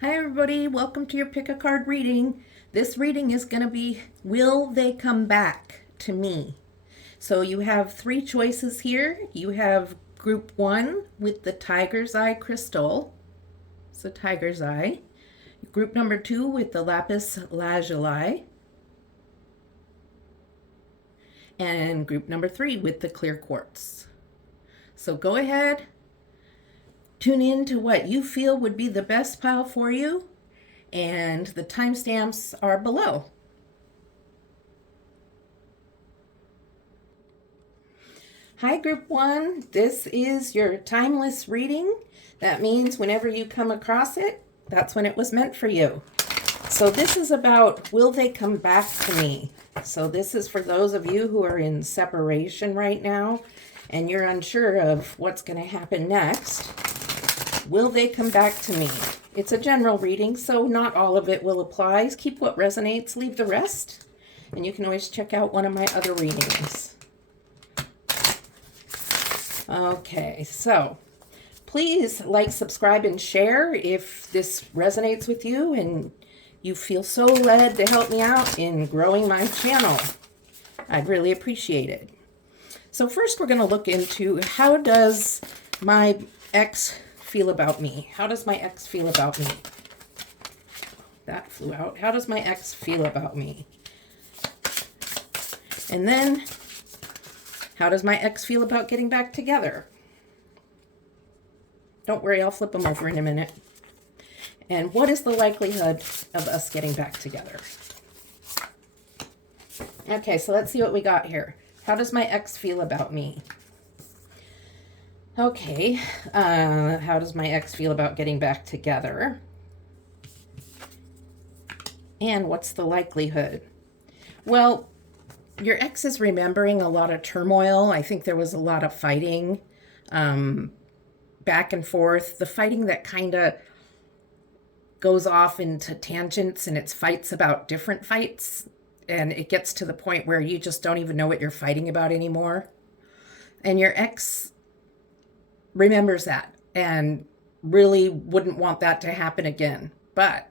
Hi everybody, welcome to your pick a card reading. This reading is going to be Will They Come Back to Me? So you have three choices here. You have group 1 with the tiger's eye crystal. It's a tiger's eye. Group number 2 with the lapis lazuli. And group number 3 with the clear quartz. So go ahead, tune in to what you feel would be the best pile for you, and the timestamps are below. Hi, Group 1. This is your timeless reading. That means whenever you come across it, that's when it was meant for you. So this is about, will they come back to me? So this is for those of you who are in separation right now and you're unsure of what's going to happen next. Will they come back to me? It's a general reading, so not all of it will apply. Keep what resonates, leave the rest. And you can always check out one of my other readings. Okay, so please like, subscribe, and share if this resonates with you and you feel so led to help me out in growing my channel. I'd really appreciate it. So first we're going to look into, how does my ex feel about me? How does my ex feel about me? That flew out. How does my ex feel about me? And then, how does my ex feel about getting back together? Don't worry, I'll flip them over in a minute. And what is the likelihood of us getting back together? Okay, so let's see what we got here. How does my ex feel about me? Okay, how does my ex feel about getting back together? And what's the likelihood? Well, your ex is remembering a lot of turmoil. I think there was a lot of fighting, back and forth. The fighting that kind of goes off into tangents, and it's fights about different fights. And it gets to the point where you just don't even know what you're fighting about anymore. And your ex remembers that and really wouldn't want that to happen again. But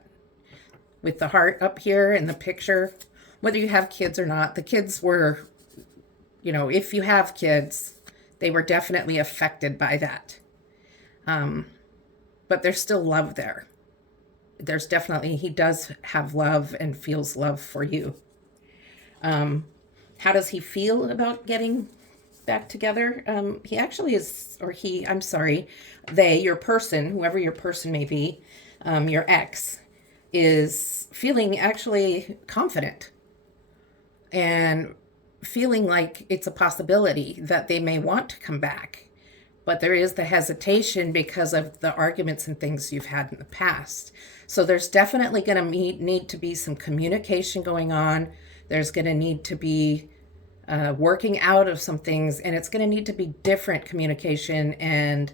with the heart up here in the picture, whether you have kids or not, the kids were, if you have kids, they were definitely affected by that. But there's still love there. There's definitely, he does have love and feels love for you. How does he feel about getting back together? He actually is, or he, I'm sorry, they, your person, whoever your person may be, your ex, is feeling actually confident and feeling like it's a possibility that they may want to come back. But there is the hesitation because of the arguments and things you've had in the past. So there's definitely going to need to be some communication going on. There's going to need to be working out of some things, and it's going to need to be different communication, and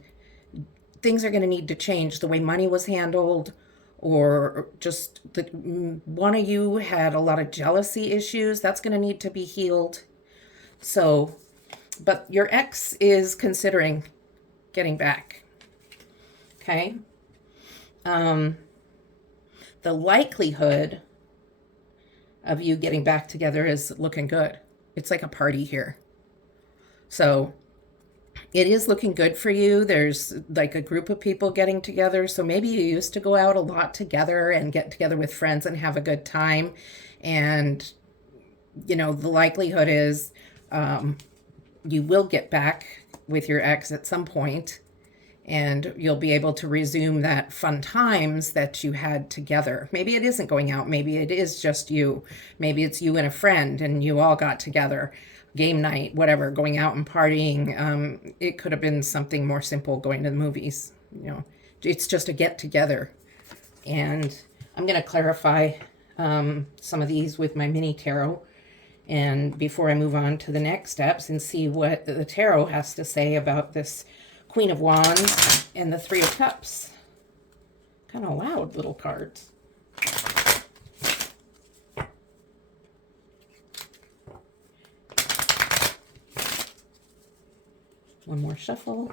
things are going to need to change. The way money was handled, or just that one of you had a lot of jealousy issues, that's going to need to be healed. So, but your ex is considering getting back. Okay. The likelihood of you getting back together is looking good. It's like a party here. So it is looking good for you. There's like a group of people getting together. So maybe you used to go out a lot together and get together with friends and have a good time. And, the likelihood is you will get back with your ex at some point, and you'll be able to resume that fun times that you had together. Maybe it isn't going out. Maybe it is just you. Maybe it's you and a friend and you all got together, game night, whatever, going out and partying. It could have been something more simple, going to the movies. It's just a get together. And I'm going to clarify some of these with my mini tarot. And before I move on to the next steps and see what the tarot has to say about this Queen of Wands and the Three of Cups. Kind of loud little cards. One more shuffle.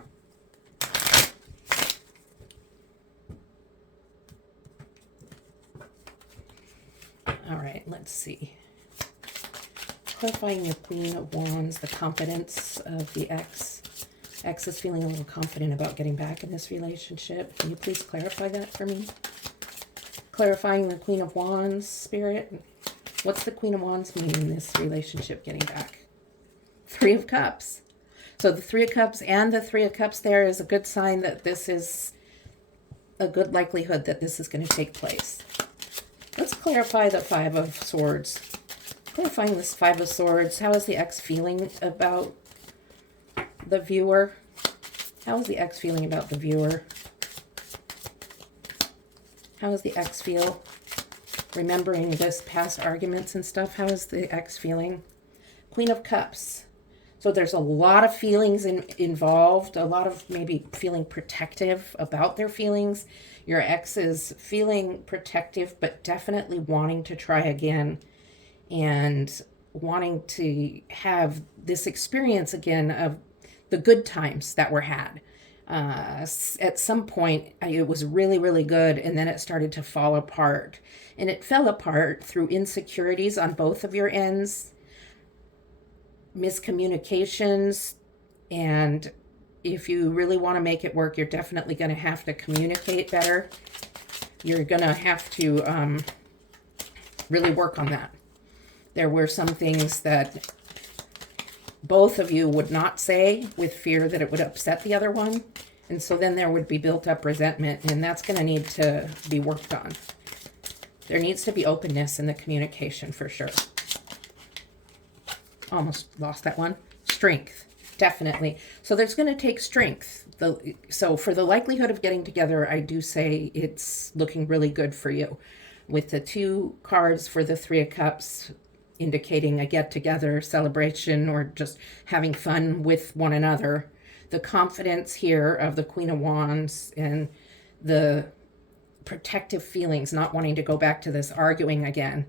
right, let's see. Clarifying your Queen of Wands, the confidence of the ex. Ex is feeling a little confident about getting back in this relationship. Can you please clarify that for me? Clarifying the Queen of Wands, Spirit. What's the Queen of Wands mean in this relationship getting back? Three of Cups. So the Three of Cups and the Three of Cups there is a good sign that this is a good likelihood that this is going to take place. Let's clarify the Five of Swords. Clarifying this Five of Swords. How is the ex feeling about the viewer? How is the ex feeling about the viewer? How does the ex feel? Remembering this past arguments and stuff, how is the ex feeling? Queen of Cups. So there's a lot of feelings involved, a lot of maybe feeling protective about their feelings. Your ex is feeling protective, but definitely wanting to try again and wanting to have this experience again of the good times that were had. At some point, it was really, really good, and then it started to fall apart. And it fell apart through insecurities on both of your ends, miscommunications, and if you really want to make it work, you're definitely going to have to communicate better. You're going to have to really work on that. There were some things that both of you would not say with fear that it would upset the other one. And so then there would be built up resentment, and that's going to need to be worked on. There needs to be openness in the communication for sure. Almost lost that one. Strength, definitely. So there's going to take strength. So for the likelihood of getting together, I do say it's looking really good for you. With the two cards for the Three of Cups, indicating a get-together, celebration, or just having fun with one another. The confidence here of the Queen of Wands and the protective feelings, not wanting to go back to this arguing again.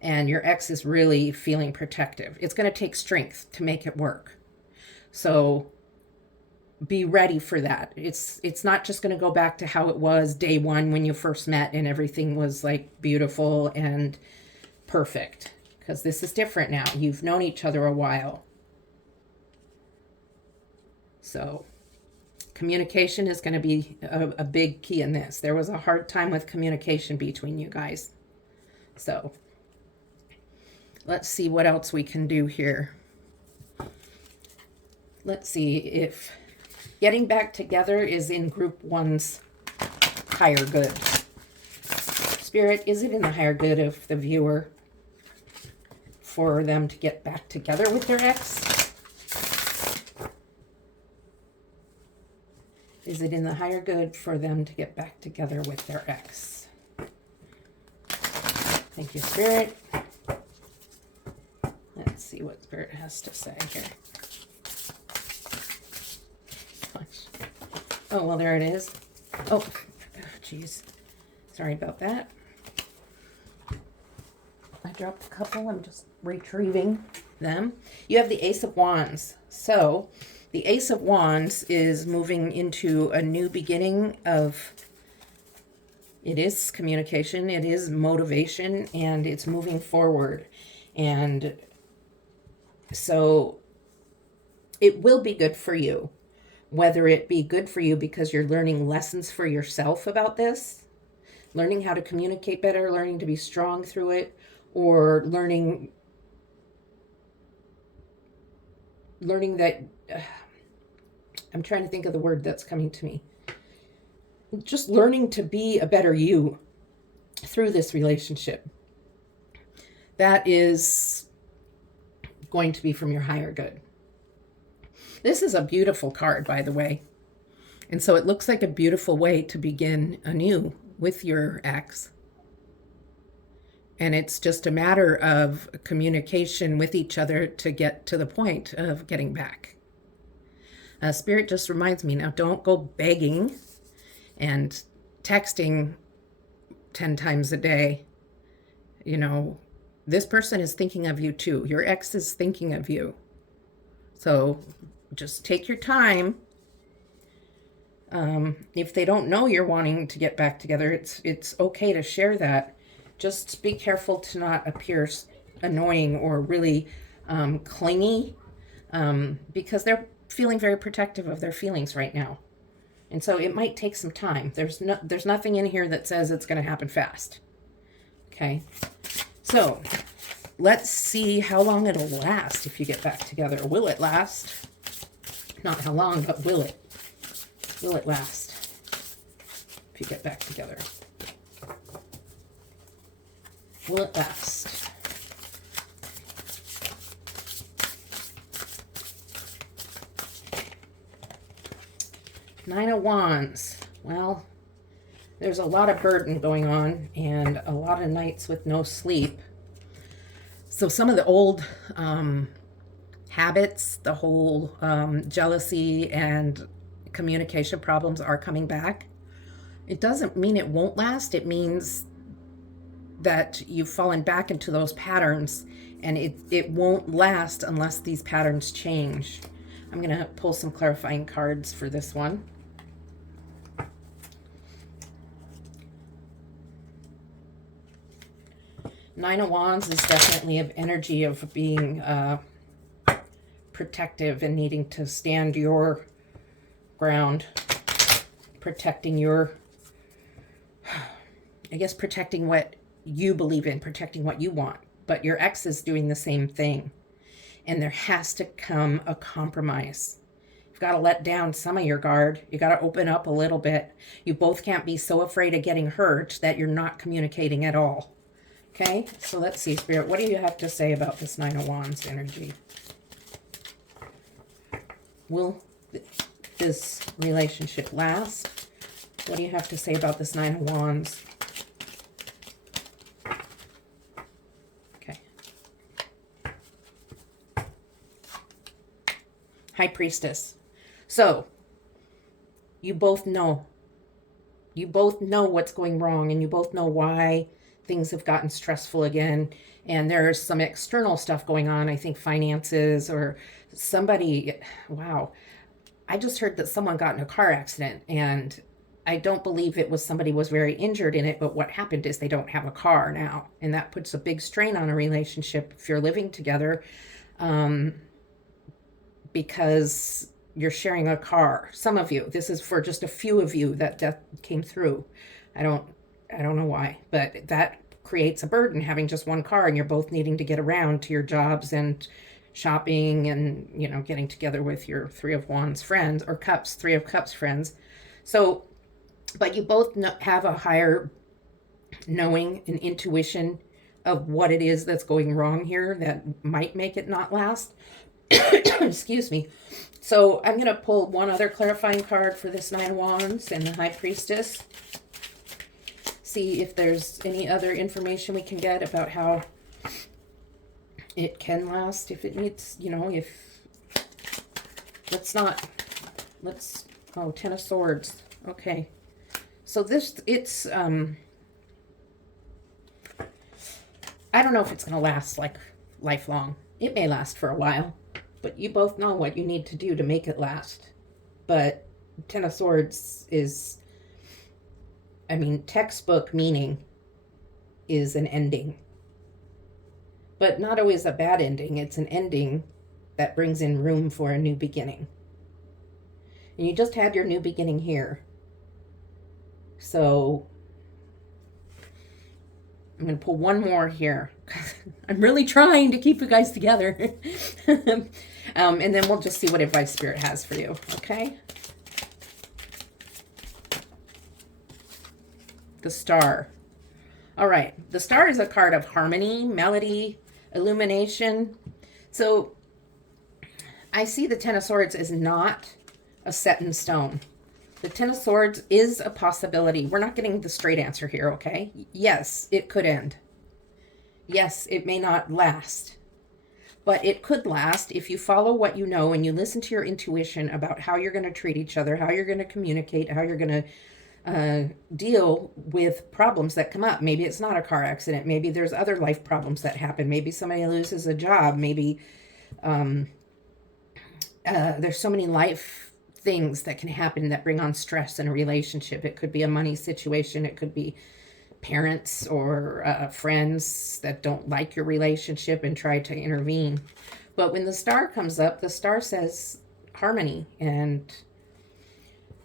And your ex is really feeling protective. It's going to take strength to make it work. So be ready for that. It's not just going to go back to how it was day one when you first met and everything was like beautiful and perfect. Because this is different now. You've known each other a while. So communication is going to be a big key in this. There was a hard time with communication between you guys. So let's see what else we can do here. Let's see if getting back together is in group one's higher good. Spirit, is it in the higher good of the viewer for them to get back together with their ex? Is it in the higher good for them to get back together with their ex? Thank you, Spirit. Let's see what Spirit has to say here. Oh, well, there it is. Oh, jeez. Sorry about that. I dropped a couple. I'm just retrieving them. You have the Ace of Wands. So the Ace of Wands is moving into a new beginning of, it is communication, it is motivation, and it's moving forward. And so it will be good for you. Whether it be good for you because you're learning lessons for yourself about this, learning how to communicate better, learning to be strong through it, or learning that, I'm trying to think of the word that's coming to me. Just learning to be a better you through this relationship. That is going to be from your higher good. This is a beautiful card, by the way. And so it looks like a beautiful way to begin anew with your ex. And it's just a matter of communication with each other to get to the point of getting back. Spirit just reminds me, now don't go begging and texting 10 times a day. You know, this person is thinking of you too. Your ex is thinking of you. So just take your time. If they don't know you're wanting to get back together, it's okay to share that. Just be careful to not appear annoying or really clingy, because they're feeling very protective of their feelings right now. And so it might take some time. There's nothing in here that says it's going to happen fast. Okay. So let's see how long it'll last if you get back together. Will it last? Not how long, but will it? Will it last if you get back together? Will it last? Nine of Wands. Well, there's a lot of burden going on and a lot of nights with no sleep. So some of the old habits, the whole jealousy and communication problems are coming back. It doesn't mean it won't last. It means that you've fallen back into those patterns, and it won't last unless these patterns change. I'm going to pull some clarifying cards for this one. Nine of Wands is definitely of energy of being protective and needing to stand your ground, protecting your, I guess, protecting what you believe in, protecting what you want. But your ex is doing the same thing. And there has to come a compromise. You've got to let down some of your guard. You got to open up a little bit. You both can't be so afraid of getting hurt that you're not communicating at all. Okay, so let's see, Spirit, what do you have to say about this Nine of Wands energy? Will this relationship last? What do you have to say about this Nine of Wands? Okay. High Priestess. So, you both know. You both know what's going wrong, and you both know why things have gotten stressful again, and there's some external stuff going on. I think finances or somebody, wow. I just heard that someone got in a car accident, and I don't believe it was somebody was very injured in it, but what happened is they don't have a car now, and that puts a big strain on a relationship if you're living together, because you're sharing a car. Some of you, this is for just a few of you that death came through. I don't know why, but that creates a burden, having just one car and you're both needing to get around to your jobs and shopping and, you know, getting together with your Three of Wands friends or Cups, Three of Cups friends. So, but you both have a higher knowing and intuition of what it is that's going wrong here that might make it not last. Excuse me. So I'm going to pull one other clarifying card for this Nine of Wands and the High Priestess. See if there's any other information we can get about how it can last, if it needs, you know, if oh, Ten of Swords. Okay. So it's I don't know if it's going to last like lifelong. It may last for a while, but you both know what you need to do to make it last. But Ten of Swords is, I mean, textbook meaning is an ending. But not always a bad ending. It's an ending that brings in room for a new beginning. And you just had your new beginning here. So I'm going to pull one more here. I'm really trying to keep you guys together. And then we'll just see what advice Spirit has for you. Okay? The Star. All right. The Star is a card of harmony, melody, illumination. So I see the Ten of Swords is not a set in stone. The Ten of Swords is a possibility. We're not getting the straight answer here, okay? Yes, it could end. Yes, it may not last. But it could last if you follow what you know and you listen to your intuition about how you're going to treat each other, how you're going to communicate, how you're going to deal with problems that come up. Maybe it's not a car accident. Maybe there's other life problems that happen. Maybe somebody loses a job. Maybe there's so many life things that can happen that bring on stress in a relationship. It could be a money situation. It could be parents or friends that don't like your relationship and try to intervene. But when the star comes up, the star says harmony and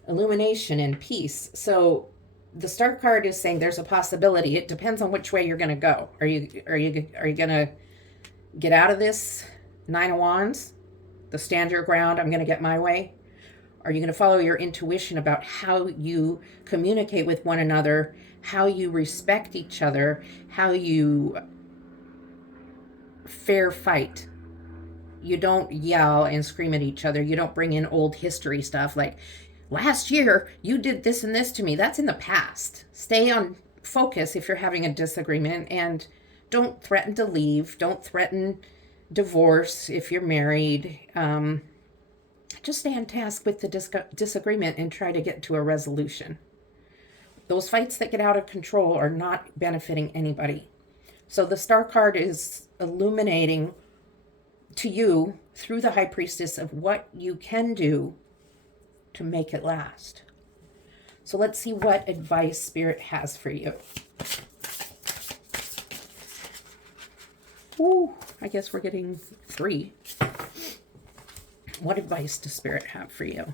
illumination and peace. So the star card is saying there's a possibility. It depends on which way you're going to go. Are you going to get out of this Nine of Wands, the stand your ground, I'm going to get my way? Are you going to follow your intuition about how you communicate with one another, how you respect each other, how you fair fight? You don't yell and scream at each other. You don't bring in old history stuff like, last year you did this and this to me. That's in the past. Stay on focus if you're having a disagreement, and don't threaten to leave. Don't threaten divorce if you're married. Just stay on task with the disagreement and try to get to a resolution. Those fights that get out of control are not benefiting anybody. So the star card is illuminating to you through the High Priestess of what you can do to make it last. So let's see what advice Spirit has for you. Ooh, I guess we're getting 3. What advice does Spirit have for you?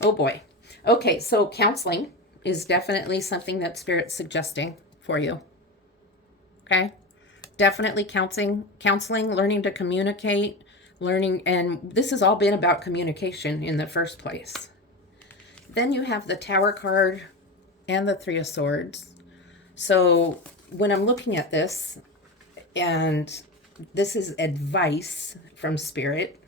Oh boy. Okay, so counseling is definitely something that Spirit's suggesting for you. Okay? Definitely counseling, learning to communicate, and this has all been about communication in the first place. Then you have the Tower card and the 3 of Swords. So when I'm looking at this, and this is advice from Spirit,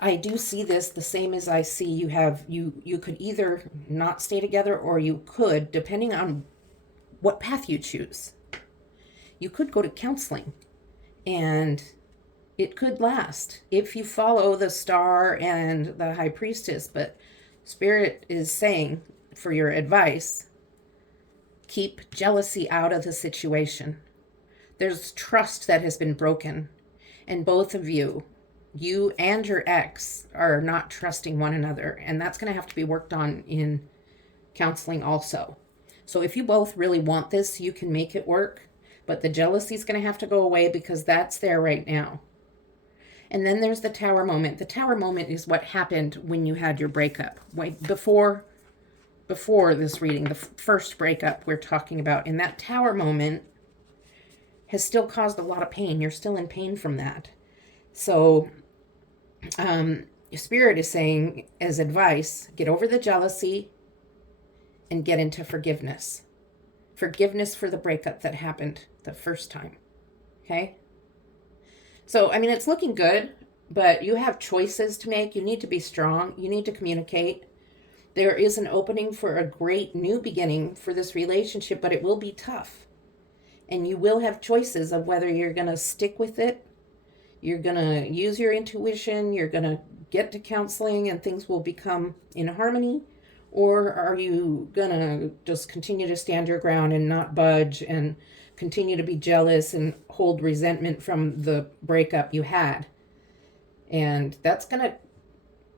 I do see this the same as I see you could either not stay together, or you could, depending on what path you choose, you could go to counseling and it could last if you follow the star and the High Priestess. But Spirit is saying, for your advice, keep jealousy out of the situation. There's trust that has been broken, and both of you and your ex are not trusting one another, and that's going to have to be worked on in counseling also. So if you both really want this, you can make it work, but the jealousy is going to have to go away because that's there right now. And then there's the Tower moment. The Tower moment is what happened when you had your breakup. Before this reading, the first breakup we're talking about, and that Tower moment has still caused a lot of pain. You're still in pain from that. So Spirit is saying, as advice, get over the jealousy and get into forgiveness. Forgiveness for the breakup that happened the first time. Okay? So, I mean, it's looking good, but you have choices to make. You need to be strong. You need to communicate. There is an opening for a great new beginning for this relationship, but it will be tough. And you will have choices of whether you're going to stick with it, you're going to use your intuition, you're going to get to counseling and things will become in harmony, or are you going to just continue to stand your ground and not budge and continue to be jealous and hold resentment from the breakup you had? And that's going to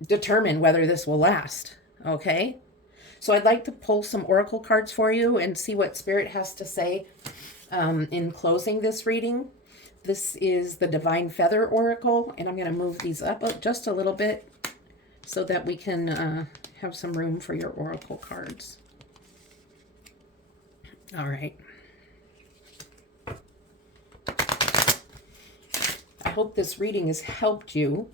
determine whether this will last. Okay? So I'd like to pull some oracle cards for you and see what Spirit has to say in closing this reading. This is the Divine Feather Oracle, and I'm going to move these up just a little bit so that we can have some room for your oracle cards. All right. I hope this reading has helped you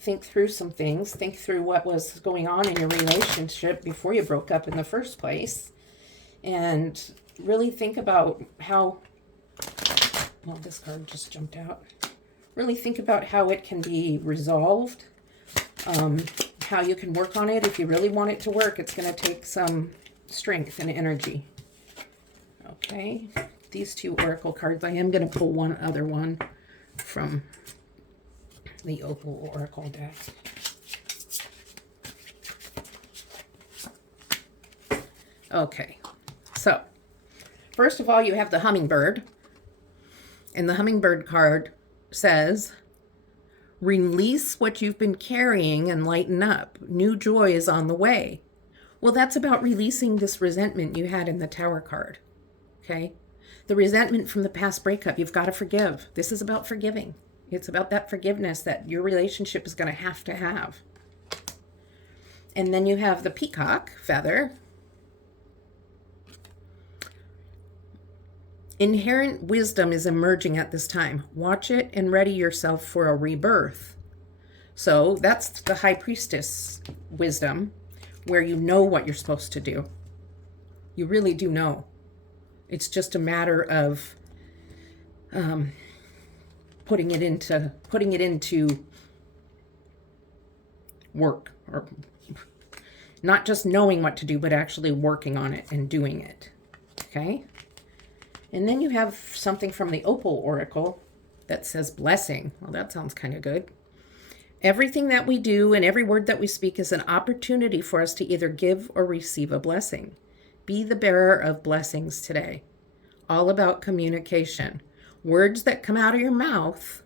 think through some things, think through what was going on in your relationship before you broke up in the first place, and really think about how, well, this card just jumped out. Really think about how it can be resolved, how you can work on it. If you really want it to work, it's going to take some strength and energy. Okay, these 2 oracle cards. I am going to pull one other one from the Opal Oracle deck. Okay, so first of all, you have the Hummingbird, and the Hummingbird card says, Release what you've been carrying and lighten up. New joy is on the way. Well, that's about releasing this resentment you had in the Tower card. Okay? The resentment from the past breakup, you've got to forgive. This is about forgiving. It's about that forgiveness that your relationship is going to have. And then you have the peacock feather. Inherent wisdom is emerging at this time. Watch it and ready yourself for a rebirth. So that's the high priestess wisdom, where you know what you're supposed to do. You really do know. It's just a matter of putting it into work, or not just knowing what to do, but actually working on it and doing it. Okay? And then you have something from the Opal Oracle that says blessing. Well, that sounds kind of good. Everything that we do and every word that we speak is an opportunity for us to either give or receive a blessing. Be the bearer of blessings today. All about communication. Words that come out of your mouth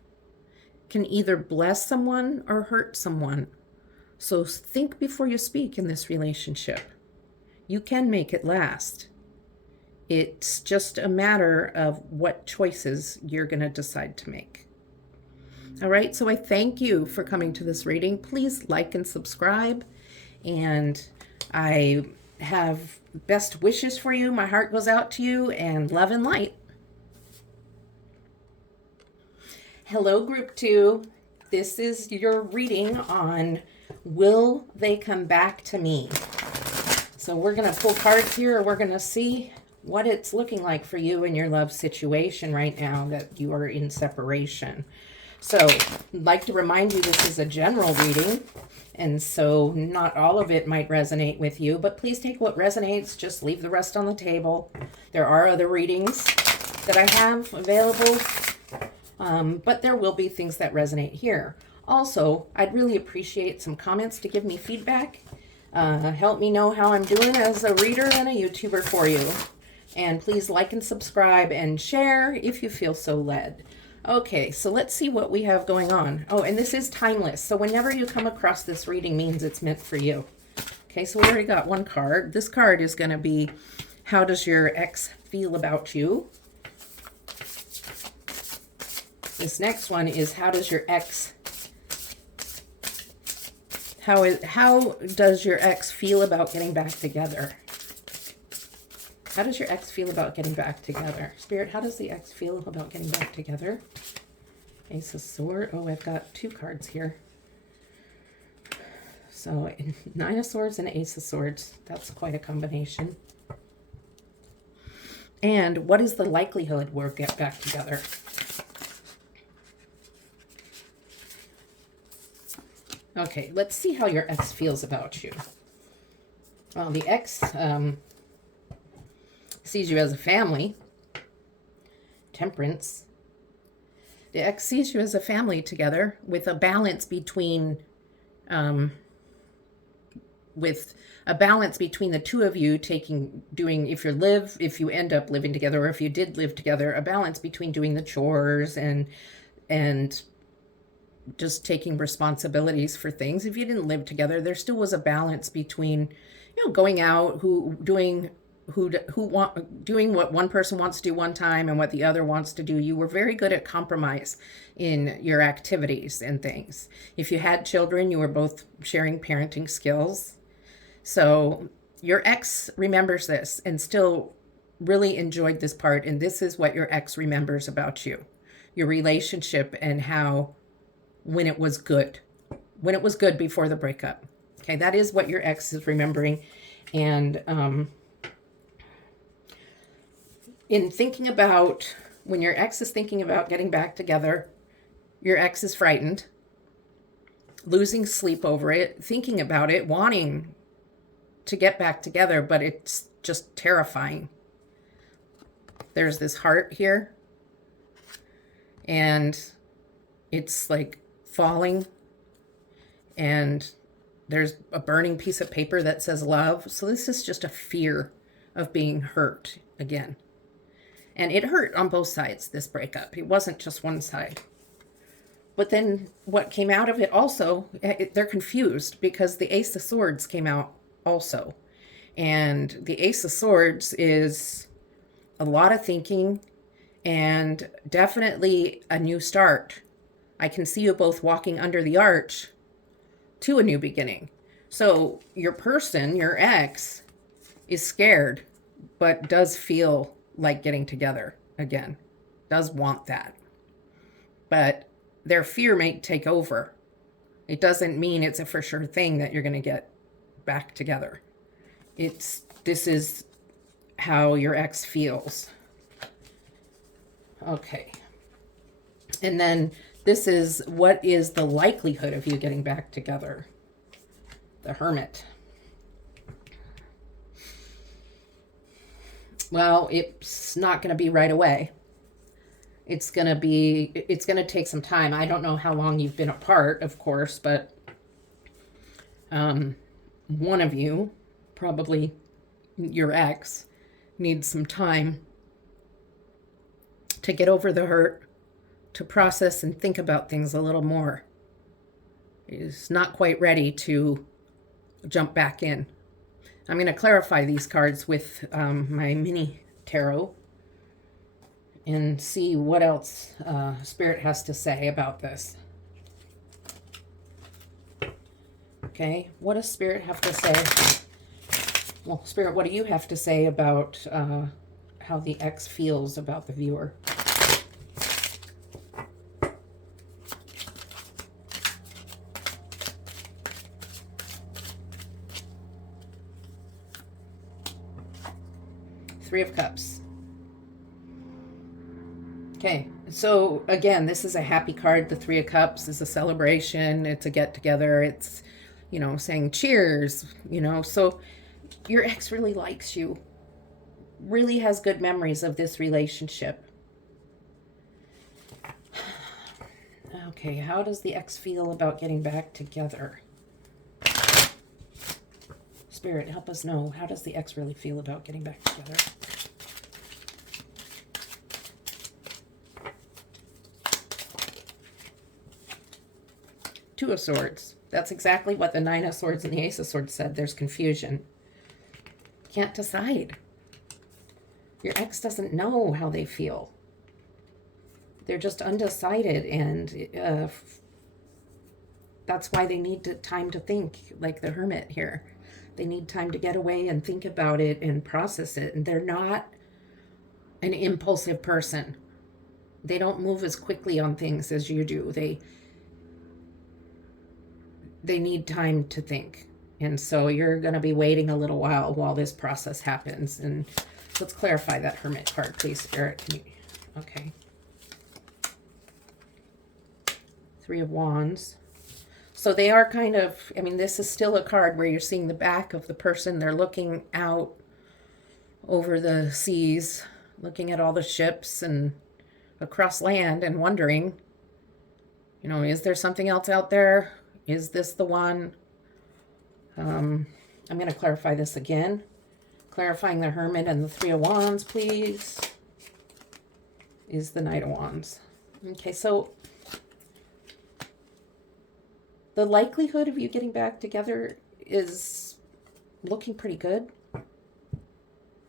can either bless someone or hurt someone. So think before you speak in this relationship. You can make it last. It's just a matter of what choices you're going to decide to make. All right, so I thank you for coming to this reading. Please like and subscribe. And I have best wishes for you. My heart goes out to you, and love and light. Hello, Group 2. This is your reading on Will They Come Back to Me? So we're going to pull cards here, or we're going to see what it's looking like for you in your love situation right now that you are in separation. So I'd like to remind you this is a general reading, and so not all of it might resonate with you, but please take what resonates, just leave the rest on the table. There are other readings that I have available, but there will be things that resonate here. Also, I'd really appreciate some comments to give me feedback. Help me know how I'm doing as a reader and a YouTuber for you. And please like and subscribe and share if you feel so led. Okay, so let's see what we have going on. Oh, and this is timeless. So whenever you come across this reading means it's meant for you. Okay, so we already got one card. This card is going to be, how does your ex feel about you? This next one is, how does your ex, how does your ex feel about getting back together? How does your ex feel about getting back together? Spirit, how does the ex feel about getting back together? Ace of Swords. Oh, I've got two cards here. So, Nine of Swords and Ace of Swords. That's quite a combination. And what is the likelihood we'll get back together? Okay, let's see how your ex feels about you. Well, the ex sees you as a family. Temperance. The ex sees you as a family together with a balance between the two of you if you end up living together, or if you did live together, a balance between doing the chores and just taking responsibilities for things. If you didn't live together, there still was a balance between, going out, doing what one person wants to do one time and what the other wants to do. You were very good at compromise in your activities and things. If you had children, you were both sharing parenting skills. So your ex remembers this and still really enjoyed this part. And this is what your ex remembers about you, your relationship, and when it was good before the breakup. Okay, that is what your ex is remembering. And in thinking about, when your ex is thinking about getting back together, your ex is frightened, losing sleep over it, thinking about it, wanting to get back together, but it's just terrifying. There's this heart here, and it's like falling, and there's a burning piece of paper that says love. So this is just a fear of being hurt again. And it hurt on both sides, this breakup. It wasn't just one side. But then what came out of it also, they're confused because the Ace of Swords came out also. And the Ace of Swords is a lot of thinking and definitely a new start. I can see you both walking under the arch to a new beginning. So your person, your ex, is scared, but does feel like getting together again, does want that. But their fear may take over. It doesn't mean it's a for sure thing that you're going to get back together. This is how your ex feels. Okay. And then this is what is the likelihood of you getting back together? The Hermit. Well, it's not going to be right away. It's going to take some time. I don't know how long you've been apart, of course, but one of you, probably your ex, needs some time to get over the hurt, to process and think about things a little more. Is not quite ready to jump back in. I'm going to clarify these cards with my mini tarot and see what else Spirit has to say about this. Okay, what does Spirit have to say? Well, Spirit, what do you have to say about how the ex feels about the viewer? Three of Cups. Okay, so again, this is a happy card. The Three of Cups is a celebration. It's a get together. It's, saying cheers, So your ex really likes you, really has good memories of this relationship. Okay, how does the ex feel about getting back together? Spirit, help us know. How does the ex really feel about getting back together? Two of Swords. That's exactly what the Nine of Swords and the Ace of Swords said. There's confusion. Can't decide. Your ex doesn't know how they feel. They're just undecided, and that's why they need time to think, like the Hermit here. They need time to get away and think about it and process it. And they're not an impulsive person. They don't move as quickly on things as you do. They need time to think. And so you're going to be waiting a little while this process happens. And let's clarify that Hermit card, please, Spirit. Okay. Three of Wands. So they are kind of, this is still a card where you're seeing the back of the person. They're looking out over the seas, looking at all the ships and across land and wondering, is there something else out there? Is this the one? I'm going to clarify this again. Clarifying the Hermit and the Three of Wands, please, is the Knight of Wands. Okay, so the likelihood of you getting back together is looking pretty good,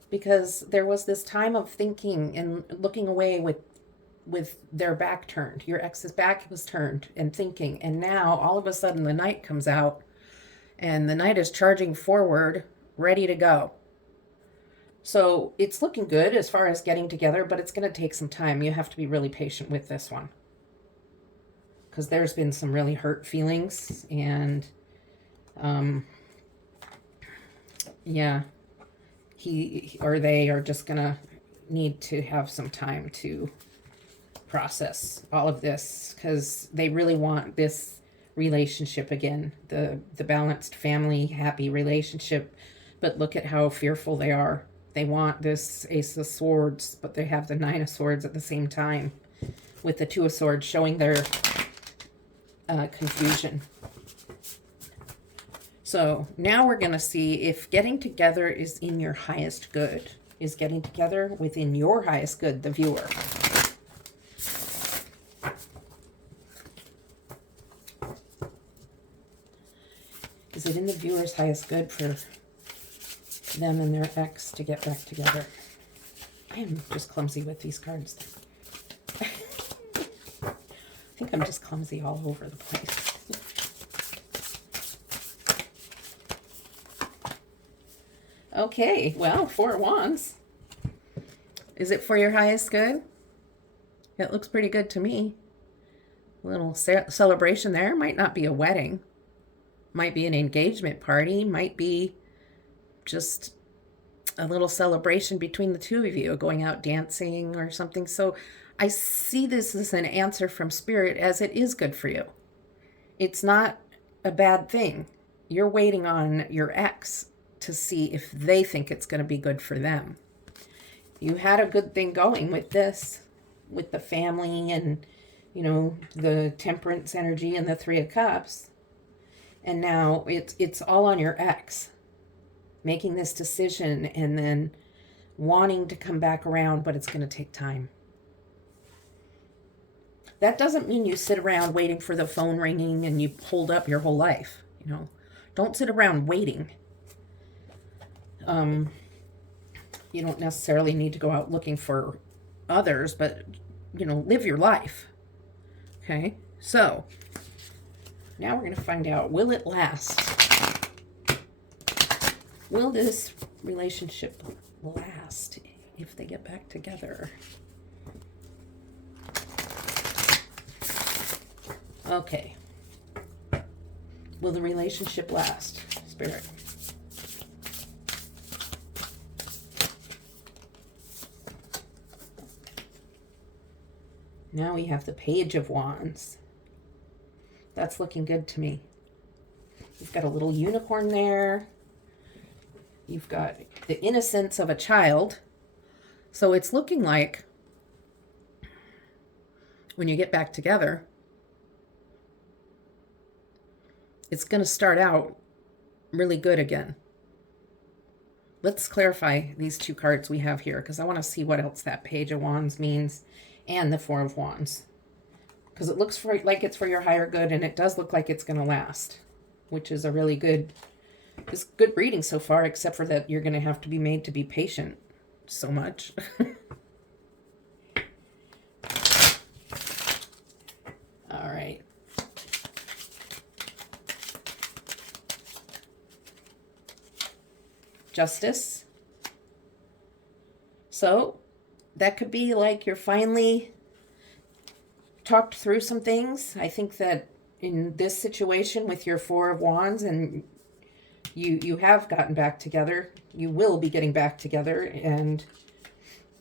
because there was this time of thinking and looking away with their back turned. Your ex's back was turned and thinking, and now all of a sudden the Knight comes out, and the Knight is charging forward, ready to go. So it's looking good as far as getting together, but it's going to take some time. You have to be really patient with this one, because there's been some really hurt feelings, and he or they are just gonna need to have some time to process all of this, because they really want this relationship again, the balanced family, happy relationship. But look at how fearful they are. They want this Ace of Swords, but they have the Nine of Swords at the same time, with the Two of Swords showing their confusion. So now we're going to see if getting together is in your highest good. Is getting together within your highest good, the viewer? viewer's highest good for them and their ex to get back together? I am just clumsy with these cards. I think I'm just clumsy all over the place. Okay, well, 4 of Wands. Is it for your highest good? It looks pretty good to me. A little celebration there. Might not be a wedding. Might be an engagement party. Might be just a little celebration between the two of you, going out dancing or something. So I see this as an answer from Spirit, as it is good for you. It's not a bad thing. You're waiting on your ex to see if they think it's going to be good for them. You had a good thing going with this, with the family and, you know, the temperance energy and the 3 of Cups. And now it's all on your ex making this decision and then wanting to come back around, but it's going to take time. That doesn't mean you sit around waiting for the phone ringing and you hold up your whole life. You know, don't sit around waiting. You don't necessarily need to go out looking for others, but, you know, live your life. Okay, so now we're going to find out, will it last? Will this relationship last if they get back together? Okay. Will the relationship last, Spirit? Now we have the Page of Wands. That's looking good to me. You've got a little unicorn there. You've got the innocence of a child. So it's looking like when you get back together, it's going to start out really good again. Let's clarify these 2 cards we have here, because I want to see what else that Page of Wands means and the 4 of Wands. Because it looks like it's for your higher good, and it does look like it's going to last, which is a really good, it's good reading so far, except for that you're going to have to be made to be patient so much. All right. Justice. So that could be like you're finally talked through some things. I think that in this situation with your 4 of Wands, and you have gotten back together, you will be getting back together, and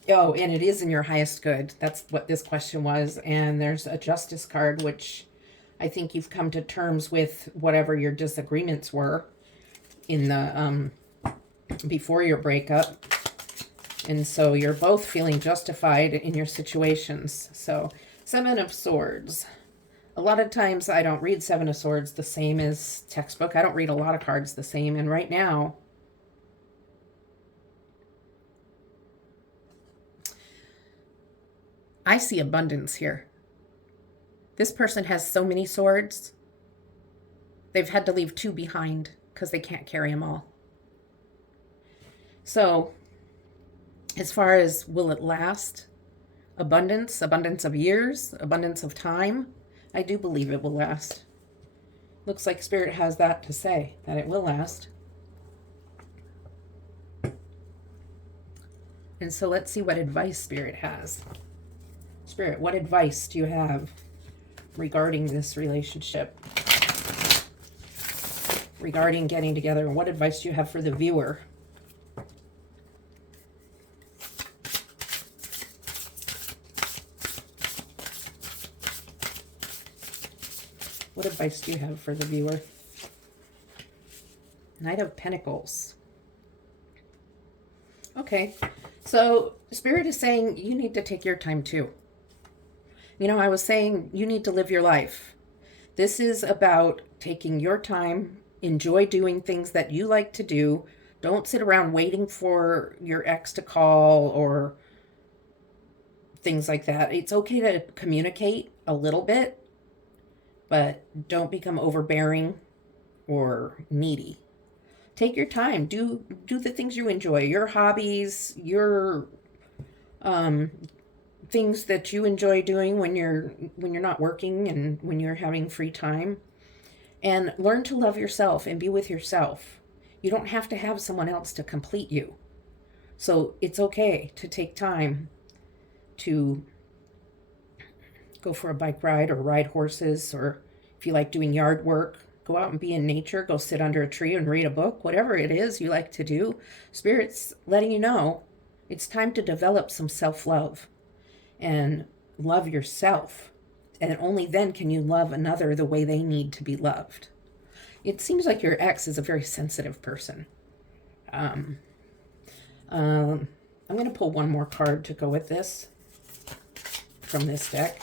and it is in your highest good. That's what this question was. And there's a Justice card, which I think you've come to terms with whatever your disagreements were in the before your breakup. And so you're both feeling justified in your situations. So 7 of Swords. A lot of times I don't read 7 of Swords the same as textbook. I don't read a lot of cards the same. And right now, I see abundance here. This person has so many swords. They've had to leave 2 behind because they can't carry them all. So as far as will it last, abundance of years, abundance of time, I do believe it will last. Looks like Spirit has that to say, that it will last. And so let's see what advice Spirit has. Spirit, what advice do you have regarding this relationship? Regarding getting together, and what advice do you have for the viewer? What advice do you have for the viewer? Knight of Pentacles. Okay, so Spirit is saying you need to take your time too. You know, I was saying you need to live your life. This is about taking your time, enjoy doing things that you like to do. Don't sit around waiting for your ex to call or things like that. It's okay to communicate a little bit, but don't become overbearing or needy. Take your time. Do the things you enjoy, your hobbies, your things that you enjoy doing when you're not working and when you're having free time. And learn to love yourself and be with yourself. You don't have to have someone else to complete you. So it's okay to take time to go for a bike ride or ride horses, or if you like doing yard work, go out and be in nature, go sit under a tree and read a book, whatever it is you like to do. Spirit's letting you know it's time to develop some self-love and love yourself. And only then can you love another the way they need to be loved. It seems like your ex is a very sensitive person. I'm going to pull one more card to go with this from this deck.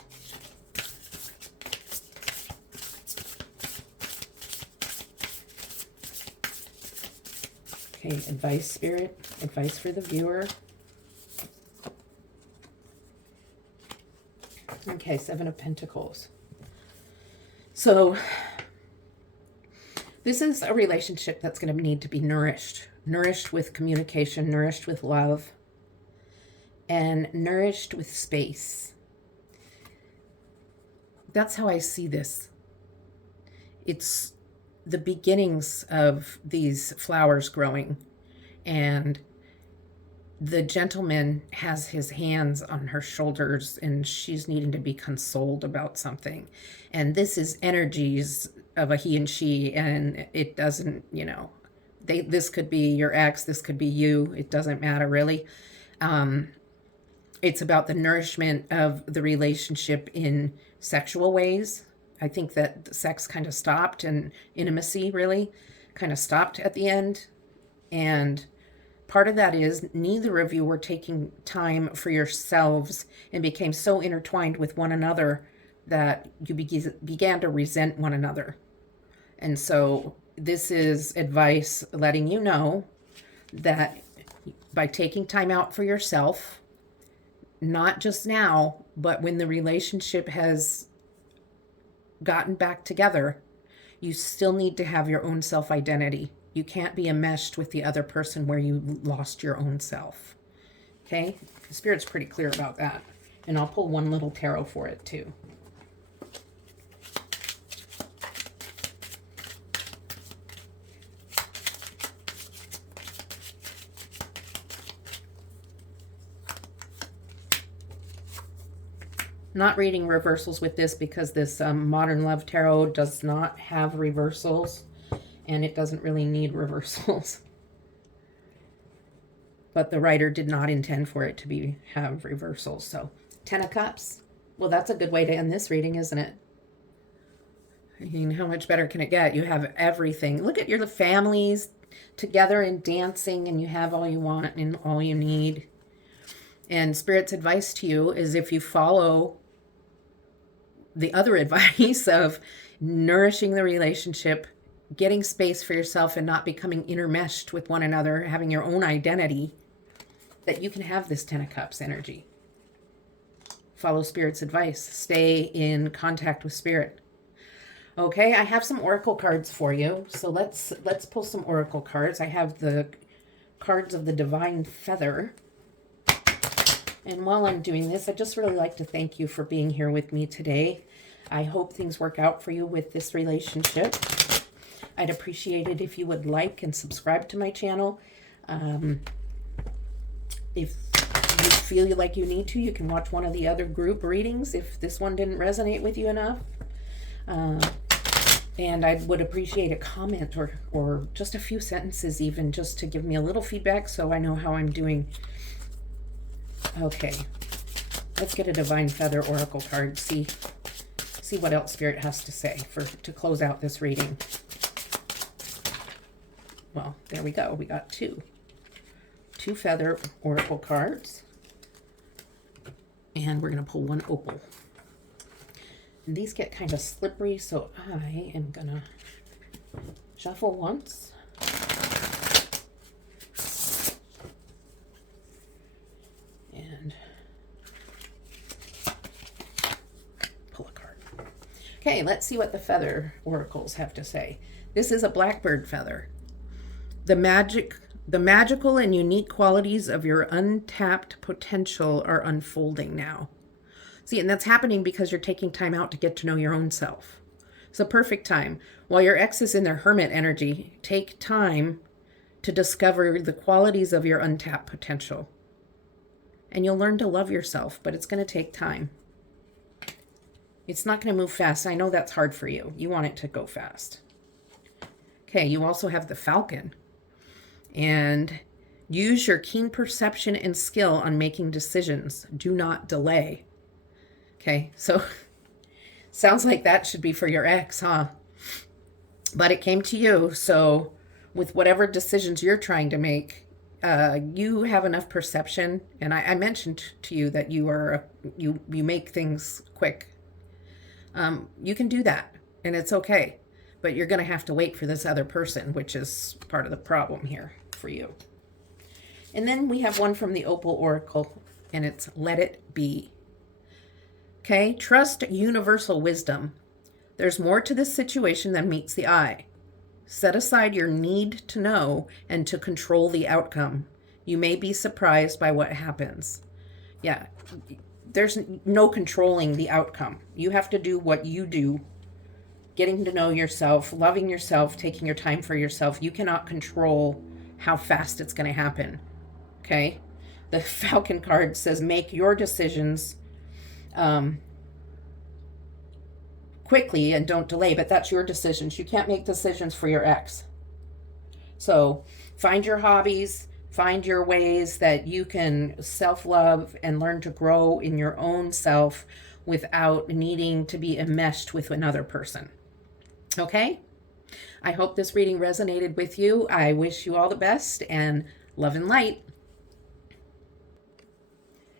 Okay, advice, Spirit. Advice for the viewer. Okay, Seven of Pentacles. So, this is a relationship that's going to need to be nourished. Nourished with communication, nourished with love, and nourished with space. That's how I see this. It's the beginnings of these flowers growing, and the gentleman has his hands on her shoulders and she's needing to be consoled about something. And this is energies of a he and she, and it doesn't, this could be your ex, this could be you. It doesn't matter really. It's about the nourishment of the relationship in sexual ways. I think that sex kind of stopped, and intimacy really kind of stopped at the end. And part of that is neither of you were taking time for yourselves and became so intertwined with one another that you began to resent one another. And so this is advice letting you know that by taking time out for yourself, not just now, but when the relationship has gotten back together, you still need to have your own self-identity. You can't be enmeshed with the other person where you lost your own self. Okay? The Spirit's pretty clear about that. And I'll pull one little tarot for it too. Not reading reversals with this because this Modern Love Tarot does not have reversals, and it doesn't really need reversals. But the writer did not intend for it to have reversals. So, Ten of Cups. Well, that's a good way to end this reading, isn't it? I mean, how much better can it get? You have everything. Look at your families together and dancing, and you have all you want and all you need. And Spirit's advice to you is, if you follow the other advice of nourishing the relationship, getting space for yourself and not becoming intermeshed with one another, having your own identity, that you can have this Ten of Cups energy. Follow Spirit's advice. Stay in contact with Spirit. Okay, I have some oracle cards for you. So let's pull some oracle cards. I have the cards of the Divine Feather. And while I'm doing this, I'd just really like to thank you for being here with me today. I hope things work out for you with this relationship. I'd appreciate it if you would like and subscribe to my channel. If you feel like you need to, you can watch one of the other group readings if this one didn't resonate with you enough. And I would appreciate a comment or just a few sentences even, just to give me a little feedback so I know how I'm doing. Okay, let's get a Divine Feather Oracle card. See what else Spirit has to say to close out this reading. Well, there we go. We got two Feather Oracle cards. And we're going to pull one opal. And these get kind of slippery, so I am going to shuffle once. And pull a card. Okay, let's see what the feather oracles have to say. This is a blackbird feather. the magical and unique qualities of your untapped potential are unfolding now. See, and that's happening because you're taking time out to get to know your own self. It's a perfect time. While your ex is in their hermit energy, take time to discover the qualities of your untapped potential. And you'll learn to love yourself, but it's going to take time. It's not going to move fast. I know that's hard for you. You want it to go fast. Okay, you also have the Falcon. And use your keen perception and skill on making decisions. Do not delay. Okay, so sounds like that should be for your ex, huh? But it came to you, so with whatever decisions you're trying to make, you have enough perception. And I mentioned to you that you make things quick. You can do that, and it's okay. But you're going to have to wait for this other person, which is part of the problem here for you. And then we have one from the Opal Oracle, and it's Let It Be. Okay, trust universal wisdom. There's more to this situation than meets the eye. Set aside your need to know and to control the outcome. You may be surprised by what happens. Yeah, there's no controlling the outcome. You have to do what you do. Getting to know yourself, loving yourself, taking your time for yourself. You cannot control how fast it's going to happen. Okay? The Falcon card says make your decisions quickly and don't delay, but that's your decisions. You can't make decisions for your ex. So find your hobbies, find your ways that you can self-love and learn to grow in your own self without needing to be enmeshed with another person. Okay? I hope this reading resonated with you. I wish you all the best and love and light.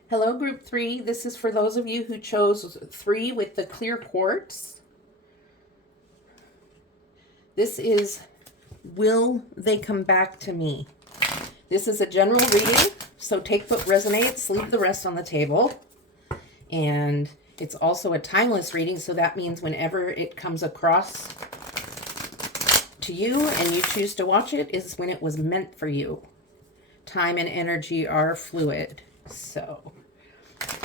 Hello, group 3. This is for those of you who chose 3 with the clear quartz. This is, will they come back to me? This is a general reading, so take what resonates, leave the rest on the table. And it's also a timeless reading, so that means whenever it comes across to you and you choose to watch it is when it was meant for you. Time and energy are fluid. So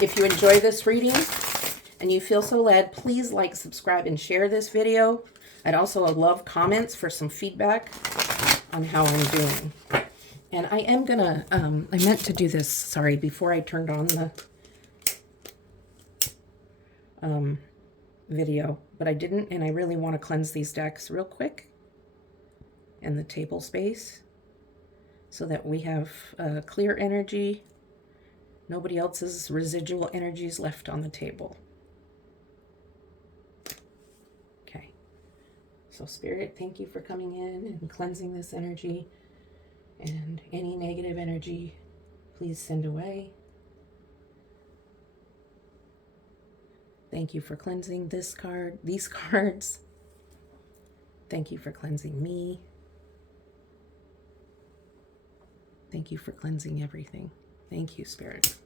if you enjoy this reading and you feel so led, please like, subscribe, and share this video. I'd also love comments for some feedback on how I'm doing. And I am gonna, I meant to do this, sorry, before I turned on the video, but I didn't, and I really want to cleanse these decks real quick and the table space so that we have clear energy, nobody else's residual energies left on the table. Okay, so Spirit, thank you for coming in and cleansing this energy, and any negative energy, please send away. Thank you for cleansing this card, these cards. Thank you for cleansing me. Thank you for cleansing everything. Thank you, Spirit.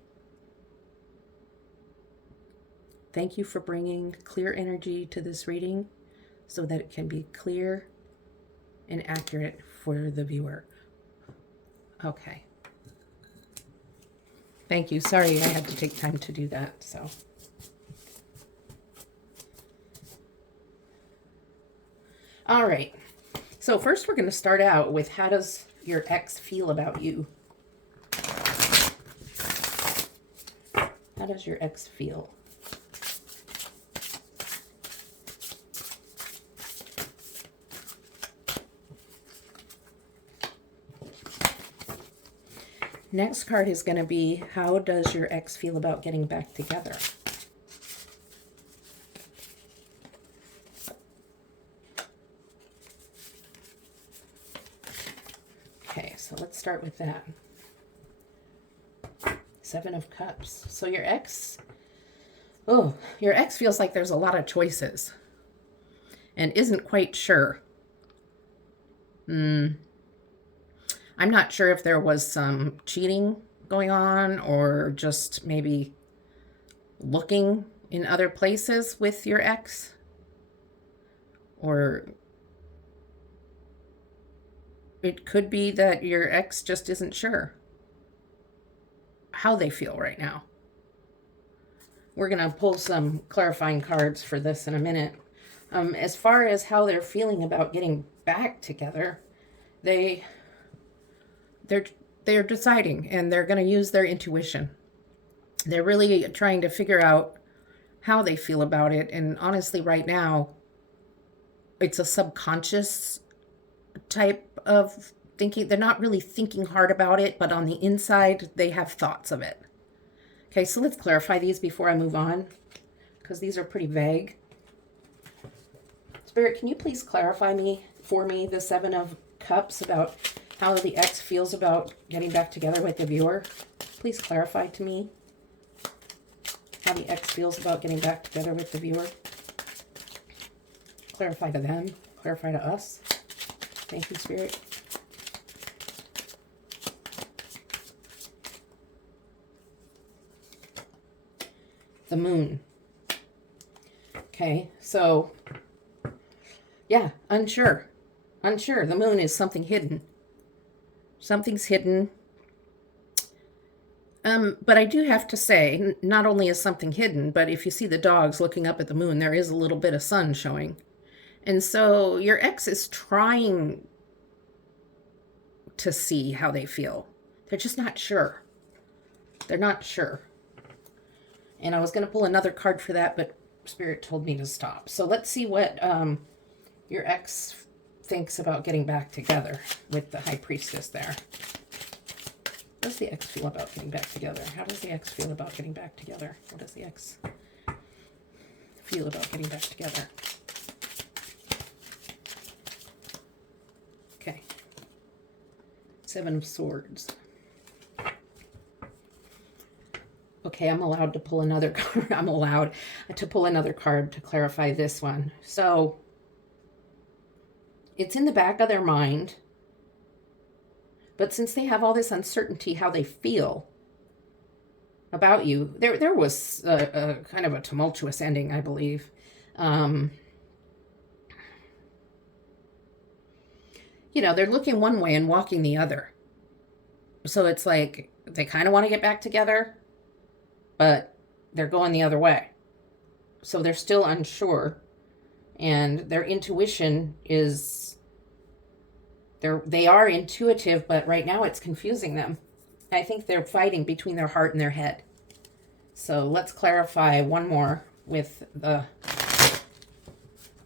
Thank you for bringing clear energy to this reading so that it can be clear and accurate for the viewer. Okay. Thank you. Sorry, I had to take time to do that, so. All right, so first we're going to start out with, how does your ex feel about you? How does your ex feel? Next card is going to be, how does your ex feel about getting back together? Okay, so let's start with that. 7 of Cups. So your ex feels like there's a lot of choices and isn't quite sure. I'm not sure if there was some cheating going on or just maybe looking in other places with your ex, or It could be that your ex just isn't sure how they feel right now. We're going to pull some clarifying cards for this in a minute. As far as how they're feeling about getting back together, they're they're deciding, and they're going to use their intuition. They're really trying to figure out how they feel about it. And honestly, right now, it's a subconscious type of thinking. They're not really thinking hard about it, but on the inside, they have thoughts of it. Okay, so let's clarify these before I move on, because these are pretty vague. Spirit, can you please clarify for me the Seven of Cups about how the ex feels about getting back together with the viewer? Please clarify to me how the ex feels about getting back together with the viewer. Clarify to them, clarify to us. Thank you, Spirit. The Moon. Okay, so yeah, unsure. Unsure. The Moon is something hidden. Something's hidden. But I do have to say, not only is something hidden, but if you see the dogs looking up at the moon, there is a little bit of sun showing. And so your ex is trying to see how they feel. They're just not sure. They're not sure. And I was going to pull another card for that, but Spirit told me to stop. So let's see what your ex thinks about getting back together with the High Priestess there. How does the ex feel about getting back together? How does the ex feel about getting back together? What does the ex feel about getting back together? Okay. Seven of Swords. Okay, I'm allowed to pull another card. I'm allowed to pull another card to clarify this one. So it's in the back of their mind. But since they have all this uncertainty how they feel about you, there was a kind of a tumultuous ending, I believe. They're looking one way and walking the other. So it's like they kind of want to get back together, but they're going the other way. So they're still unsure. And their intuition is... They are intuitive, but right now it's confusing them. I think they're fighting between their heart and their head. So let's clarify one more with the...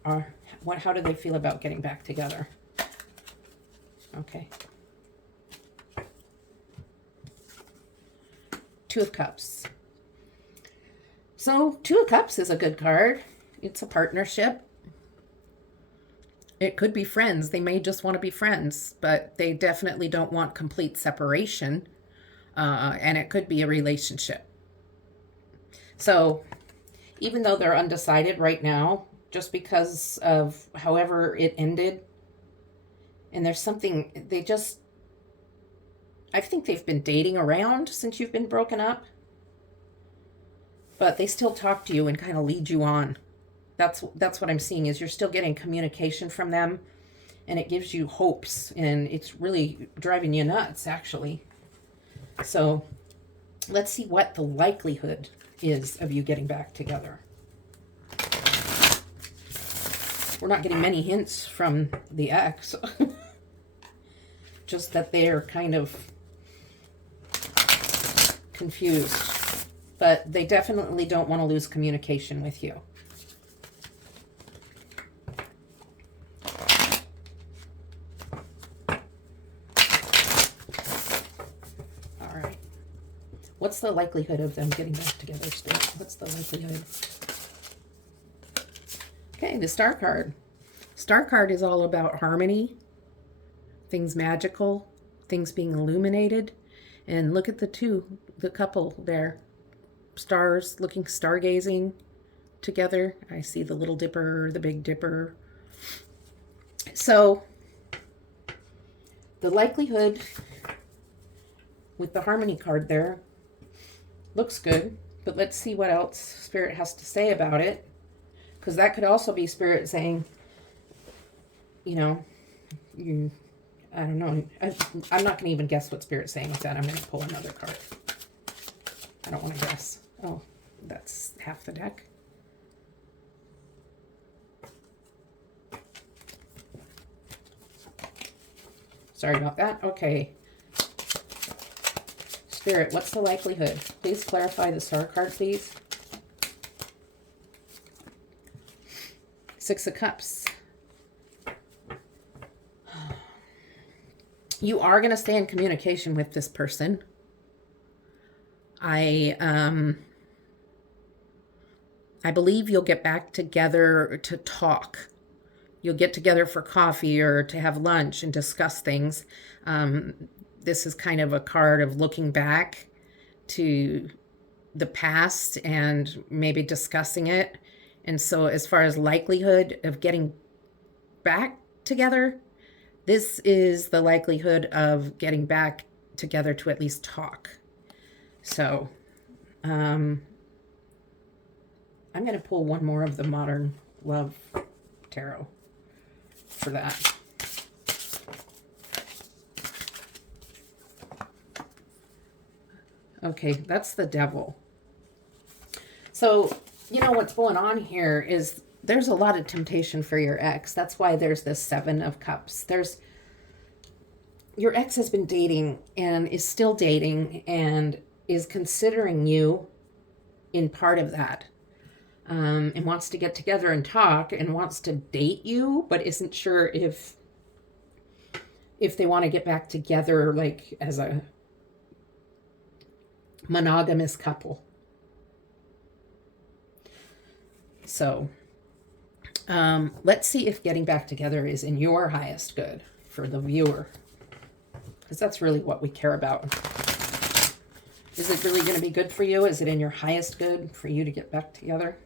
how do they feel about getting back together? Okay. Two of Cups. So Two of Cups is a good card. It's a partnership. It could be friends. They may just want to be friends, but they definitely don't want complete separation. And it could be a relationship. So even though they're undecided right now, just because of however it ended, and there's something, I think they've been dating around since you've been broken up, but they still talk to you and kind of lead you on. That's what I'm seeing, is you're still getting communication from them, and it gives you hopes, and it's really driving you nuts, actually. So let's see what the likelihood is of you getting back together. We're not getting many hints from the ex. Just that they're kind of confused. But they definitely don't want to lose communication with you. What's the likelihood of them getting back together, Spirit? What's the likelihood? Okay, the Star card. Star card is all about harmony, things magical, things being illuminated. And look at the couple there. Stars, looking stargazing together. I see the Little Dipper, the Big Dipper. So the likelihood with the harmony card there looks good, but let's see what else Spirit has to say about it, because that could also be Spirit saying, I don't know. I'm not going to even guess what Spirit's saying with that. I'm going to pull another card. I don't want to guess. Oh, that's half the deck. Sorry about that. Okay. Spirit, what's the likelihood? Please clarify the star card, please. Six of Cups. You are going to stay in communication with this person. I believe you'll get back together to talk. You'll get together for coffee or to have lunch and discuss things. This is kind of a card of looking back to the past and maybe discussing it. And so as far as likelihood of getting back together, this is the likelihood of getting back together to at least talk. So I'm going to pull one more of the Modern Love Tarot for that. Okay, that's the Devil. So, you know what's going on here is there's a lot of temptation for your ex. That's why there's this Seven of Cups. Your ex has been dating and is still dating and is considering you in part of that. And wants to get together and talk and wants to date you, but isn't sure if they want to get back together like as a monogamous couple. So let's see if getting back together is in your highest good for the viewer, because that's really what we care about. Is it really going to be good for you? Is it in your highest good for you to get back together?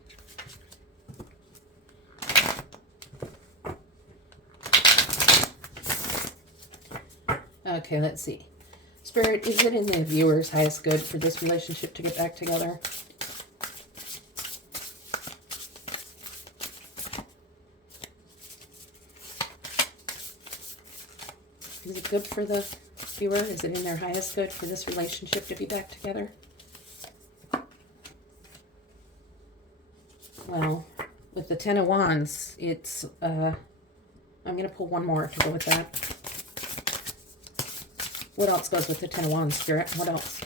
Okay, let's see. Spirit, is it in the viewer's highest good for this relationship to get back together? Is it good for the viewer? Is it in their highest good for this relationship to be back together? Well, with the Ten of Wands, it's, I'm going to pull one more to go with that. What else goes with the Ten of Wands, Spirit? What else?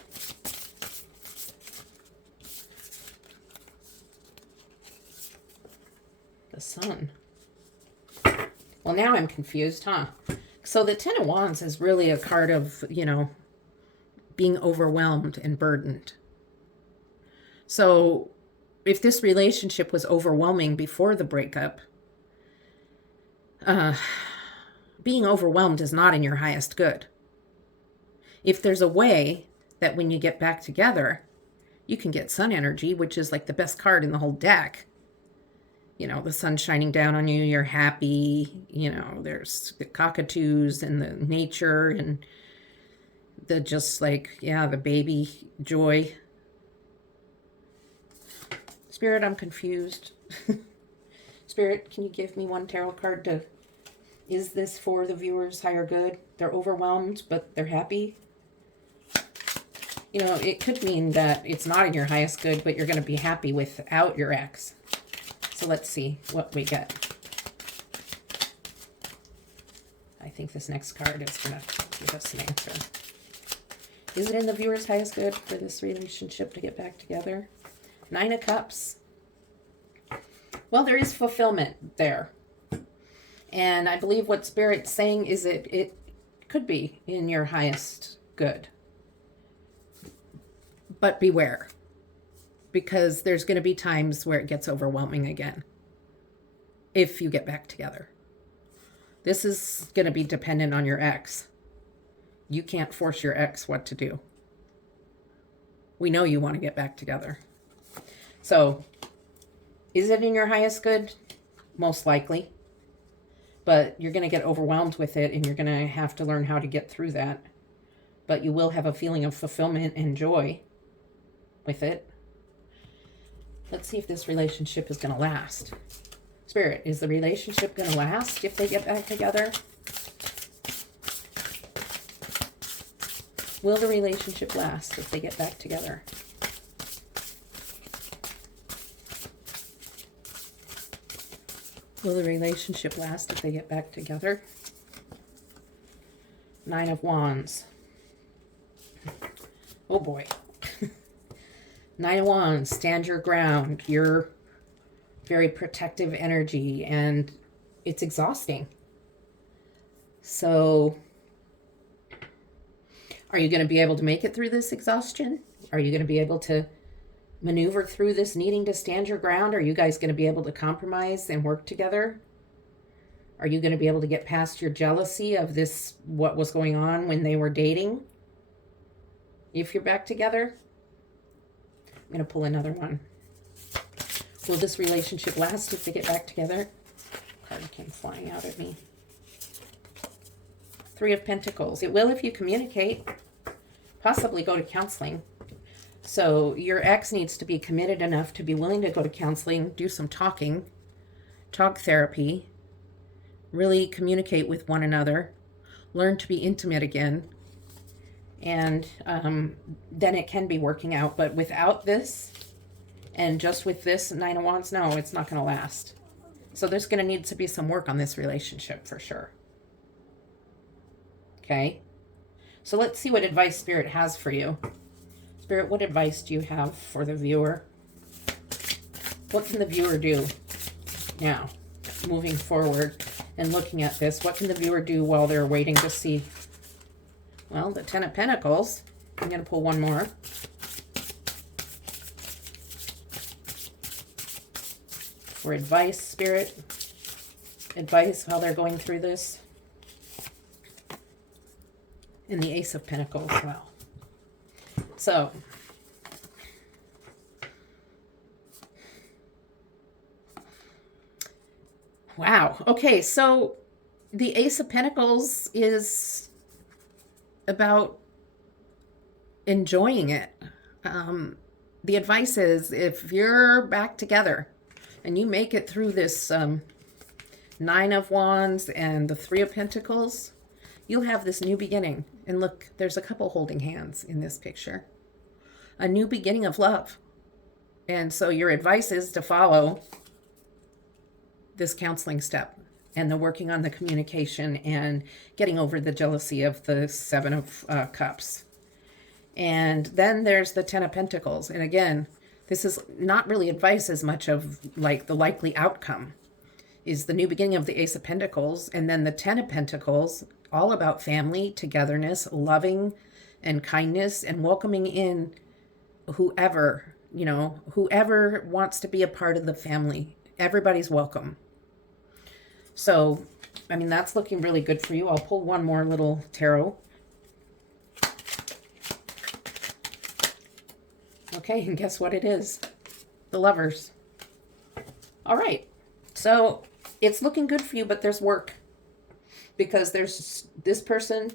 The Sun. Well, now I'm confused, huh? So the Ten of Wands is really a card of, you know, being overwhelmed and burdened. So if this relationship was overwhelming before the breakup, being overwhelmed is not in your highest good. If there's a way that when you get back together, you can get sun energy, which is like the best card in the whole deck. You know, the sun shining down on you, you're happy, you know, there's the cockatoos and the nature and the just like, yeah, the baby joy. Spirit, I'm confused. Spirit, can you give me one tarot card to, is this for the viewer's higher good? They're overwhelmed, but they're happy. You know, it could mean that it's not in your highest good, but you're going to be happy without your ex. So let's see what we get. I think this next card is going to give us an answer. Is it in the viewer's highest good for this relationship to get back together? Nine of Cups. Well, there is fulfillment there. And I believe what Spirit's saying is it could be in your highest good. But beware, because there's going to be times where it gets overwhelming again if you get back together. This is going to be dependent on your ex. You can't force your ex what to do. We know you want to get back together. So, is it in your highest good? Most likely. But you're going to get overwhelmed with it, and you're going to have to learn how to get through that. But you will have a feeling of fulfillment and joy with it. Let's see if this relationship is going to last. Spirit, is the relationship going to last if they get back together? Will the relationship last if they get back together? Will the relationship last if they get back together? Nine of Wands. Oh boy. Nine of Wands, stand your ground. You're very protective energy and it's exhausting. So are you going to be able to make it through this exhaustion? Are you going to be able to maneuver through this needing to stand your ground? Are you guys going to be able to compromise and work together? Are you going to be able to get past your jealousy of this, what was going on when they were dating? If you're back together? I'm going to pull another one. Will this relationship last if they get back together? Card came flying out at me. Three of Pentacles. It will if you communicate. Possibly go to counseling. So your ex needs to be committed enough to be willing to go to counseling, do some talking, talk therapy, really communicate with one another, learn to be intimate again, and then it can be working out. But without this, and just with this Nine of Wands, no, it's not going to last. So there's going to need to be some work on this relationship for sure. Okay? So let's see what advice Spirit has for you. Spirit, what advice do you have for the viewer? What can the viewer do now, moving forward and looking at this? What can the viewer do while they're waiting to see? Well, the Ten of Pentacles. I'm going to pull one more. For advice, Spirit. Advice while they're going through this. And the Ace of Pentacles. Wow. So, wow. Okay, so the Ace of Pentacles is about enjoying it. The advice is if you're back together and you make it through this Nine of Wands and the Three of Pentacles, you'll have this new beginning. And look, there's a couple holding hands in this picture. A new beginning of love. And so your advice is to follow this counseling step and the working on the communication and getting over the jealousy of the Seven of Cups. And then there's the Ten of Pentacles. And again, this is not really advice as much of like the likely outcome is the new beginning of the Ace of Pentacles. And then the Ten of Pentacles, all about family, togetherness, loving and kindness and welcoming in whoever, you know, whoever wants to be a part of the family. Everybody's welcome. So, I mean, that's looking really good for you. I'll pull one more little tarot. Okay, and guess what it is? The Lovers. All right. So, it's looking good for you, but there's work. Because there's this person,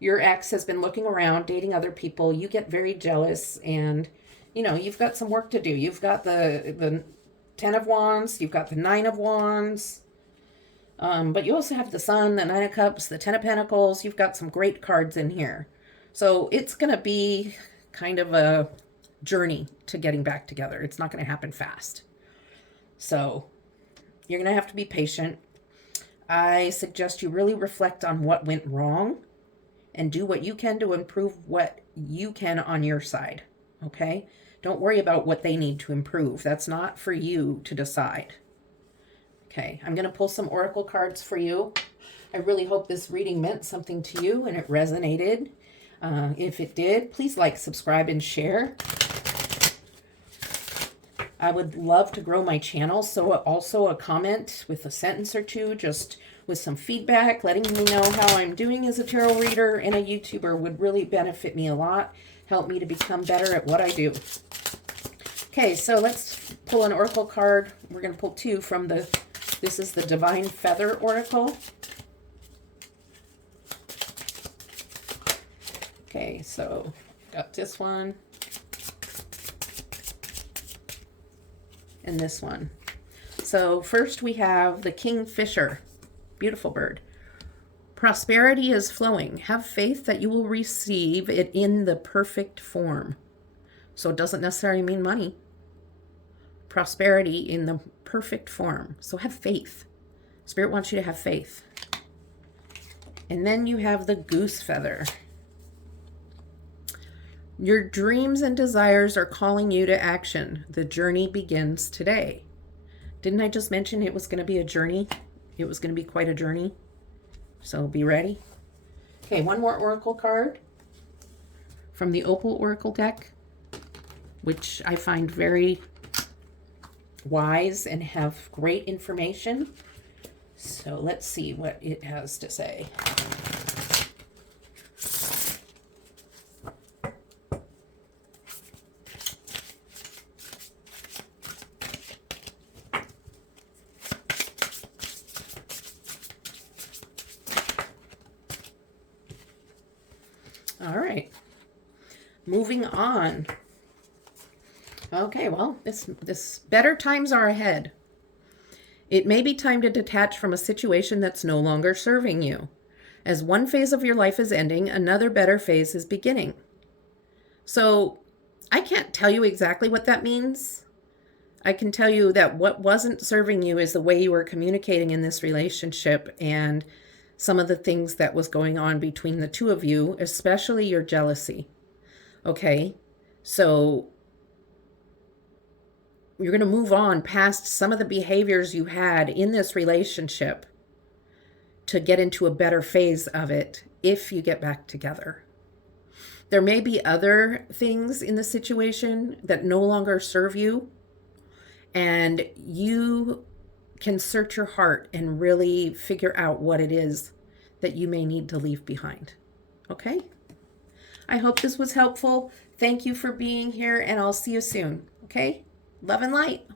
your ex has been looking around, dating other people. You get very jealous and, you know, you've got some work to do. You've got the Ten of Wands. You've got the Nine of Wands. But you also have the Sun, the Nine of Cups, the Ten of Pentacles. You've got some great cards in here. So it's going to be kind of a journey to getting back together. It's not going to happen fast. So you're going to have to be patient. I suggest you really reflect on what went wrong and do what you can to improve what you can on your side. Okay? Don't worry about what they need to improve. That's not for you to decide. Okay, I'm going to pull some oracle cards for you. I really hope this reading meant something to you and it resonated. If it did, please like, subscribe, and share. I would love to grow my channel, so also a comment with a sentence or two, just with some feedback, letting me know how I'm doing as a tarot reader and a YouTuber would really benefit me a lot, help me to become better at what I do. Okay, so let's pull an oracle card. We're going to pull two from this is the Divine Feather Oracle. Okay, so got this one. And this one. So first we have the Kingfisher. Beautiful bird. Prosperity is flowing. Have faith that you will receive it in the perfect form. So it doesn't necessarily mean money. Prosperity in the perfect form. So have faith. Spirit wants you to have faith. And then you have the goose feather. Your dreams and desires are calling you to action. The journey begins today. Didn't I just mention it was going to be a journey? It was going to be quite a journey. So be ready. Okay, one more oracle card from the Opal Oracle deck, which I find very wise and have great information. So let's see what it has to say. All right, moving on. Okay, well, this better times are ahead. It may be time to detach from a situation that's no longer serving you. As one phase of your life is ending, another better phase is beginning. So I can't tell you exactly what that means. I can tell you that what wasn't serving you is the way you were communicating in this relationship and some of the things that was going on between the two of you, especially your jealousy. Okay, so you're going to move on past some of the behaviors you had in this relationship to get into a better phase of it if you get back together. There may be other things in the situation that no longer serve you, and you can search your heart and really figure out what it is that you may need to leave behind. Okay? I hope this was helpful. Thank you for being here, and I'll see you soon. Okay? Love and light.